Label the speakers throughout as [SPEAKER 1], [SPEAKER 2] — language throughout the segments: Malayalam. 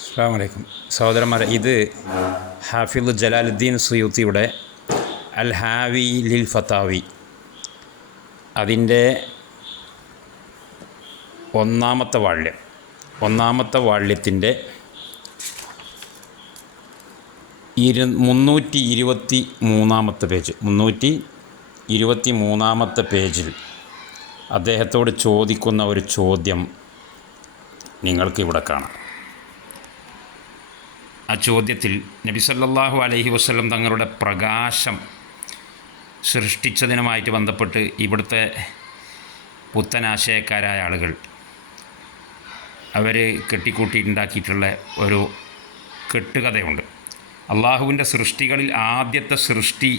[SPEAKER 1] അസ്സാം വലൈക്കും സഹോദരന്മാരെ ഇത് ഹാഫിദ് ജലാലുദ്ദീൻ സുയൂത്തിയുടെ അൽ ഹാവി ലിൽ ഫത്താവി അതിൻ്റെ ഒന്നാമത്തെ വാള്യം ഒന്നാമത്തെ വാള്യത്തിൻ്റെ ഇരു മുന്നൂറ്റി ഇരുപത്തി മൂന്നാമത്തെ പേജ് മുന്നൂറ്റി ഇരുപത്തി മൂന്നാമത്തെ പേജിൽ അദ്ദേഹത്തോട് ചോദിക്കുന്ന ഒരു ചോദ്യം നിങ്ങൾക്കിവിടെ കാണാം ആ ചോദ്യത്തിൽ നബി സല്ലാഹു അലൈഹി വസ്ലം തങ്ങളുടെ പ്രകാശം സൃഷ്ടിച്ചതിനുമായിട്ട് ബന്ധപ്പെട്ട് ഇവിടുത്തെ പുത്തനാശയക്കാരായ ആളുകൾ അവർ കെട്ടിക്കൂട്ടിയിട്ടുണ്ടാക്കിയിട്ടുള്ള ഒരു കെട്ടുകഥയുണ്ട് അള്ളാഹുവിൻ്റെ സൃഷ്ടികളിൽ ആദ്യത്തെ സൃഷ്ടി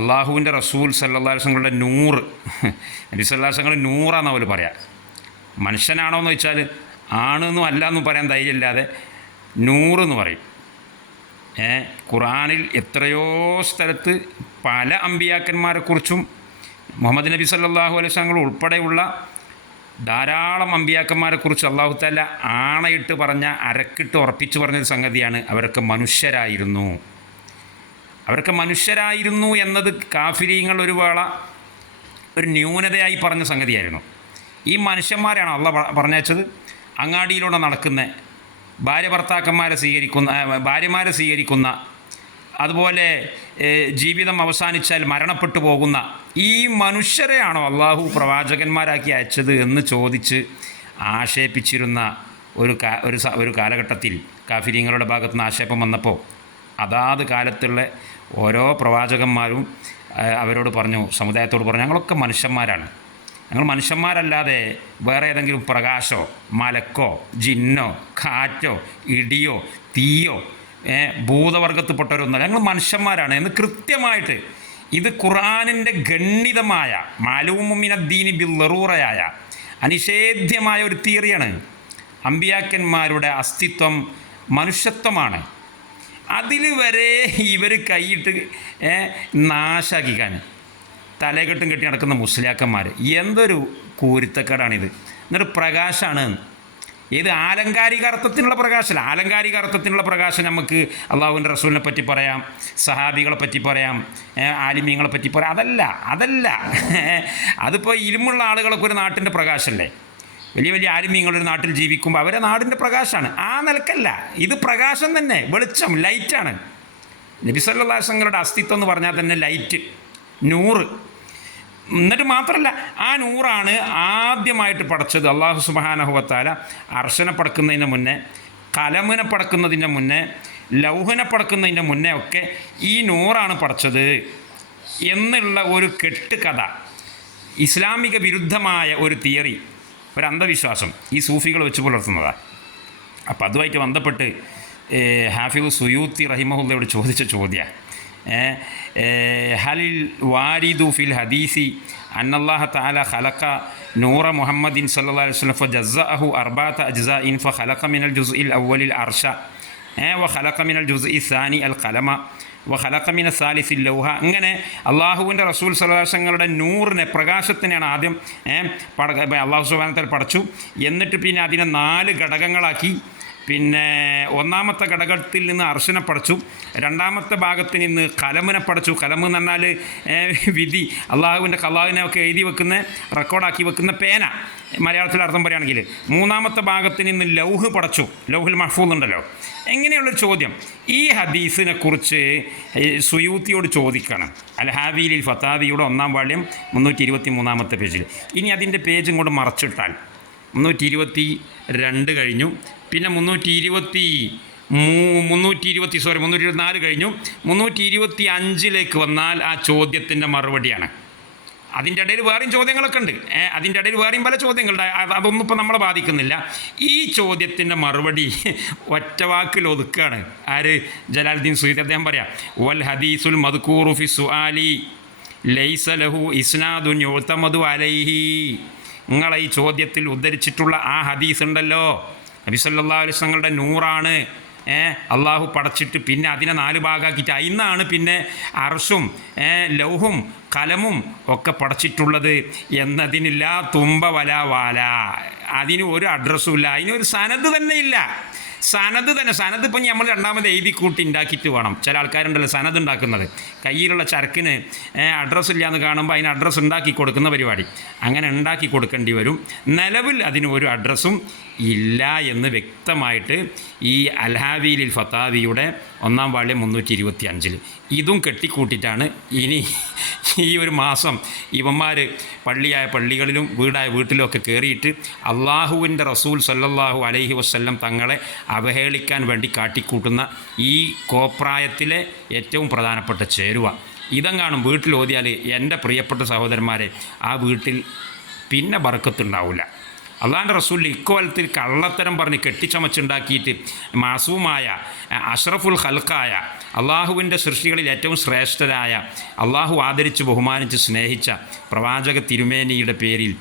[SPEAKER 1] അള്ളാഹുവിൻ്റെ റസൂൽ സല്ലാസങ്ങളുടെ നൂറ് നബി നബിസല്ലാസങ്ങൾ നൂറാന്ന് അവർ പറയാം മനുഷ്യനാണോ എന്ന് വെച്ചാൽ ആണെന്നും അല്ല എന്നും പറയാൻ ധൈര്യമില്ലാതെ നൂറെന്ന് പറയും ഏ ഖുറാനിൽ എത്രയോ സ്ഥലത്ത് പല അമ്പിയാക്കന്മാരെക്കുറിച്ചും മുഹമ്മദ് നബി സല്ലാഹു അലൈസ്ങ്ങൾ ഉൾപ്പെടെയുള്ള ധാരാളം അമ്പിയാക്കന്മാരെക്കുറിച്ച് അള്ളാഹുത്തല്ല ആണയിട്ട് പറഞ്ഞ അരക്കിട്ട് ഉറപ്പിച്ചു പറഞ്ഞ സംഗതിയാണ് അവരൊക്കെ മനുഷ്യരായിരുന്നു അവരൊക്കെ മനുഷ്യരായിരുന്നു എന്നത് കാഫിരീങ്ങൾ ഒരു വേള ഒരു ന്യൂനതയായി പറഞ്ഞ സംഗതിയായിരുന്നു ഈ മനുഷ്യന്മാരാണ് അള്ള പറഞ്ഞത് അങ്ങാടിയിലൂടെ നടക്കുന്ന ഭാര്യ ഭർത്താക്കന്മാരെ സ്വീകരിക്കുന്ന ഭാര്യമാരെ സ്വീകരിക്കുന്ന അതുപോലെ ജീവിതം അവസാനിച്ചാൽ മരണപ്പെട്ടു പോകുന്ന ഈ മനുഷ്യരെയാണോ അള്ളാഹു പ്രവാചകന്മാരാക്കി അയച്ചത് എന്ന് ചോദിച്ച് ആക്ഷേപിച്ചിരുന്ന ഒരു ഒരു ഒരു കാലഘട്ടത്തിൽ കാഫിരിങ്ങളുടെ ഭാഗത്തുനിന്ന് ആക്ഷേപം വന്നപ്പോൾ അതാത് കാലത്തുള്ള ഓരോ പ്രവാചകന്മാരും അവരോട് പറഞ്ഞു സമുദായത്തോട് പറഞ്ഞു ഞങ്ങളൊക്കെ മനുഷ്യന്മാരാണ് ഞങ്ങൾ മനുഷ്യന്മാരല്ലാതെ വേറെ ഏതെങ്കിലും പ്രകാശോ മലക്കോ ജിന്നോ കാറ്റോ ഇടിയോ തീയോ ഭൂതവർഗത്തിൽപ്പെട്ടവരൊന്നല്ല ഞങ്ങൾ മനുഷ്യന്മാരാണ് എന്ന് കൃത്യമായിട്ട് ഇത് ഖുറാനിൻ്റെ ഗണ്ണിതമായ മാലൂമിനദ്ദീനി ബില്ലറൂറയായ അനിഷേധ്യമായ ഒരു തിയറിയാണ് അമ്പിയാക്കന്മാരുടെ അസ്തിത്വം മനുഷ്യത്വമാണ് അതിൽ വരെ ഇവർ കൈയിട്ട് നാശാക്കിക്കാൻ തലകെട്ടും കെട്ടി നടക്കുന്ന മുസ്ലിയാക്കന്മാർ എന്തൊരു കൂരുത്തക്കേടാണിത് എന്നൊരു പ്രകാശമാണ് ഇത് ആലങ്കാരിക അർത്ഥത്തിനുള്ള പ്രകാശമല്ല ആലങ്കാരിക അർത്ഥത്തിനുള്ള പ്രകാശം നമുക്ക് അള്ളാഹുവിൻ്റെ റസൂലിനെ പറ്റി പറയാം സഹാബികളെ പറ്റി പറയാം ആലിമീങ്ങളെ പറ്റി പറയാം അതല്ല അതല്ല അതിപ്പോൾ ഇരുമുള്ള ആളുകളൊക്കെ ഒരു നാട്ടിൻ്റെ പ്രകാശമല്ലേ വലിയ വലിയ ആലിമീങ്ങൾ ഒരു നാട്ടിൽ ജീവിക്കുമ്പോൾ അവരെ നാടിൻ്റെ പ്രകാശമാണ് ആ നിലക്കല്ല ഇത് പ്രകാശം തന്നെ വെളിച്ചം ലൈറ്റാണ് നബിസല്ലാസങ്ങളുടെ അസ്തിത്വം എന്ന് പറഞ്ഞാൽ തന്നെ ലൈറ്റ് നൂറ് എന്നിട്ട് മാത്രമല്ല ആ നൂറാണ് ആദ്യമായിട്ട് പടച്ചത് അള്ളാഹു സുബാനഹുബത്താല അർശനെ പടക്കുന്നതിന് മുന്നേ കലമിനെ പടക്കുന്നതിൻ്റെ മുന്നേ ലൗഹനെ പടക്കുന്നതിൻ്റെ മുന്നേ ഒക്കെ ഈ നൂറാണ് പടച്ചത് എന്നുള്ള ഒരു കെട്ടുകഥ ഇസ്ലാമിക വിരുദ്ധമായ ഒരു തിയറി ഒരു അന്ധവിശ്വാസം ഈ സൂഫികൾ വെച്ച് പുലർത്തുന്നതാണ് അപ്പോൾ അതുമായിട്ട് ബന്ധപ്പെട്ട് ഹാഫിദ് സുയൂത്തി റഹിമഹുല്ലയോട് ചോദിച്ച ചോദ്യമാണ് ഹലിൽ വാരിദു ഫിൽ ഹദീസി അന്നല്ലാഹ താല ഖലഖ നൂറ മുഹമ്മദിൻ സല്ലാ വസ്ലം ഫ ജസ അഹു അർബാത്ത അജ്സ ഇൻ ഫ ഖലഖ മിനൽ ജുസ് ഇൽ അവലിൽ അർഷ വ ഖലഖ മിനൽ ജുസ് ഇ സാനി അൽ ഖലമ വ ഖലഖ മിന സാലിസിൽ ലൗഹ അങ്ങനെ അള്ളാഹുവിൻ്റെ റസൂൽ സലാസങ്ങളുടെ നൂറിനെ പ്രകാശത്തിനെയാണ് ആദ്യം പട അള്ളാഹു സുബാനത്തിൽ പഠിച്ചു എന്നിട്ട് പിന്നെ അതിനെ നാല് ഘടകങ്ങളാക്കി പിന്നെ ഒന്നാമത്തെ ഘടകത്തിൽ നിന്ന് അർശനെ പഠിച്ചു രണ്ടാമത്തെ ഭാഗത്ത് നിന്ന് കലമിനെ പഠിച്ചു കലം എന്ന് പറഞ്ഞാൽ വിധി അള്ളാഹുവിൻ്റെ കള്ളാഹുവിനെ ഒക്കെ എഴുതി വെക്കുന്ന റെക്കോർഡാക്കി വെക്കുന്ന പേന മലയാളത്തിൽ അർത്ഥം പറയുകയാണെങ്കിൽ മൂന്നാമത്തെ ഭാഗത്ത് നിന്ന് ലൗഹ് പഠിച്ചു ലൗഹുൽ മഹഫൂദ് ഉണ്ടല്ലോ എങ്ങനെയുള്ളൊരു ചോദ്യം ഈ ഹദീസിനെ കുറിച്ച് സുയൂത്തിയോട് ചോദിക്കണം അൽ ഹാബിലിൽ ഫത്താദിയുടെ ഒന്നാം വാള്യം മുന്നൂറ്റി ഇരുപത്തി മൂന്നാമത്തെ പേജിൽ ഇനി അതിൻ്റെ പേജും കൂടെ മറച്ചിട്ടാൽ മുന്നൂറ്റി ഇരുപത്തി രണ്ട് കഴിഞ്ഞു പിന്നെ മുന്നൂറ്റി ഇരുപത്തി മുന്നൂറ്റി ഇരുപത്തി സോറി മുന്നൂറ്റി ഇരുപത്തി നാല് കഴിഞ്ഞു മുന്നൂറ്റി ഇരുപത്തി അഞ്ചിലേക്ക് വന്നാൽ ആ ചോദ്യത്തിൻ്റെ മറുപടിയാണ് അതിൻ്റെ ഇടയിൽ വേറെയും ചോദ്യങ്ങളൊക്കെ ഉണ്ട് അതിൻ്റെ ഇടയിൽ വേറെയും പല ചോദ്യങ്ങളുണ്ട് അതൊന്നും ഇപ്പോൾ നമ്മളെ ബാധിക്കുന്നില്ല ഈ ചോദ്യത്തിൻ്റെ മറുപടി ഒറ്റവാക്കിൽ ഒതുക്കുകയാണ് ആര് ജലാലുദ്ദീൻ സുഹീദ് അദ്ദേഹം പറയാം വൽ ഹദീസുൽ മദ്കൂറു ഫി സുആലി ലൈസ ലഹു ഇസ്നാദു ഞോത്തമതു അലൈഹി നിങ്ങളെ ഈ ചോദ്യത്തിൽ ഉദ്ധരിച്ചിട്ടുള്ള ആ ഹദീസ് ഉണ്ടല്ലോ നബിസല്ലാ അലൈഹി തങ്ങളുടെ നൂറാണ് അള്ളാഹു പടച്ചിട്ട് പിന്നെ അതിനെ നാല് ഭാഗമാക്കിയിട്ട് അതിന്നാണ് പിന്നെ അർഷും ലൗഹും കലമും ഒക്കെ പടച്ചിട്ടുള്ളത് എന്നതിനില്ല തുമ്പ വല വാല അതിന് ഒരു അഡ്രസ്സുമില്ല അതിനൊരു സനത് തന്നെ ഇല്ല സനത് തന്നെ സനത് ഇപ്പം നമ്മൾ രണ്ടാമത് എഴുതി കൂട്ടി ഉണ്ടാക്കിയിട്ട് വേണം ചില ആൾക്കാരുണ്ടല്ലോ സനത് ഉണ്ടാക്കുന്നത് കയ്യിലുള്ള ചരക്കിന് അഡ്രസ്സ് ഇല്ല എന്ന് കാണുമ്പോൾ അതിന് അഡ്രസ്സ് ഉണ്ടാക്കി കൊടുക്കുന്ന പരിപാടി അങ്ങനെ ഉണ്ടാക്കി കൊടുക്കേണ്ടി വരും നിലവിൽ അതിന് ഒരു അഡ്രസ്സും ഇല്ല എന്ന് വ്യക്തമായിട്ട് ഈ അൽഹാവിയിൽ ഫത്താവിയുടെ ഒന്നാം വാള്യം മുന്നൂറ്റി ഇരുപത്തി അഞ്ചിൽ ഇതും കെട്ടിക്കൂട്ടിയിട്ടാണ് ഇനി ഈ ഒരു മാസം ഇവന്മാർ പള്ളിയായ പള്ളികളിലും വീടായ ഒക്കെ കയറിയിട്ട് അള്ളാഹുവിൻ്റെ റസൂൽ സല്ലല്ലാഹു അലൈഹി വസ്ല്ലം തങ്ങളെ അവഹേളിക്കാൻ വേണ്ടി കാട്ടിക്കൂട്ടുന്ന ഈ കോപ്രായത്തിലെ ഏറ്റവും പ്രധാനപ്പെട്ട ചേരുവ ഇതെങ്ങാണും വീട്ടിൽ ഓതിയാൽ എൻ്റെ പ്രിയപ്പെട്ട സഹോദരന്മാരെ ആ വീട്ടിൽ പിന്നെ ബർക്കത്തുണ്ടാവില്ല അള്ളാൻ്റെ റസൂലിൽ ഇക്കോലത്തിൽ കള്ളത്തരം പറഞ്ഞ് കെട്ടിച്ചമച്ചുണ്ടാക്കിയിട്ട് മാസൂമായ അഷ്റഫുൽ ഹൽക്കായ അള്ളാഹുവിൻ്റെ സൃഷ്ടികളിൽ ഏറ്റവും ശ്രേഷ്ഠരായ അള്ളാഹു ആദരിച്ച് ബഹുമാനിച്ച് സ്നേഹിച്ച പ്രവാചക തിരുമേനിയുടെ പേരിൽ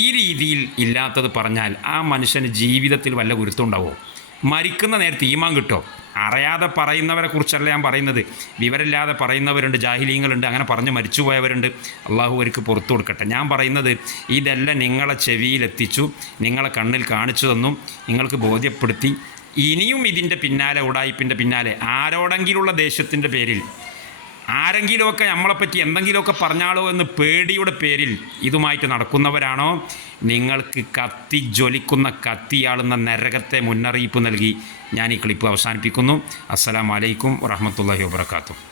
[SPEAKER 1] ഈ രീതിയിൽ ഇല്ലാത്തത് പറഞ്ഞാൽ ആ മനുഷ്യന് ജീവിതത്തിൽ വല്ല ഗുരുത്തുണ്ടാവുമോ മരിക്കുന്ന നേരത്ത് ഈമാൻ കിട്ടും അറിയാതെ പറയുന്നവരെ കുറിച്ചല്ല ഞാൻ പറയുന്നത് വിവരമില്ലാതെ പറയുന്നവരുണ്ട് ജാഹിലീങ്ങളുണ്ട് അങ്ങനെ പറഞ്ഞ് മരിച്ചുപോയവരുണ്ട് അള്ളാഹു അവർക്ക് പുറത്തു കൊടുക്കട്ടെ ഞാൻ പറയുന്നത് ഇതെല്ലാം നിങ്ങളെ ചെവിയിലെത്തിച്ചു നിങ്ങളെ കണ്ണിൽ കാണിച്ചു തന്നു നിങ്ങൾക്ക് ബോധ്യപ്പെടുത്തി ഇനിയും ഇതിൻ്റെ പിന്നാലെ ഉടായിപ്പിൻ്റെ പിന്നാലെ ആരോടെങ്കിലുള്ള ദേഷ്യത്തിൻ്റെ പേരിൽ ആരെങ്കിലുമൊക്കെ നമ്മളെപ്പറ്റി എന്തെങ്കിലുമൊക്കെ പറഞ്ഞാലോ എന്ന് പേടിയുടെ പേരിൽ ഇതുമായിട്ട് നടക്കുന്നവരാണോ നിങ്ങൾക്ക് കത്തി ജ്വലിക്കുന്ന കത്തിയാളുന്ന നരകത്തെ മുന്നറിയിപ്പ് നൽകി ഞാൻ ഈ ക്ലിപ്പ് അവസാനിപ്പിക്കുന്നു വലൈക്കും വറഹമത്തല്ലാഹി വാത്തു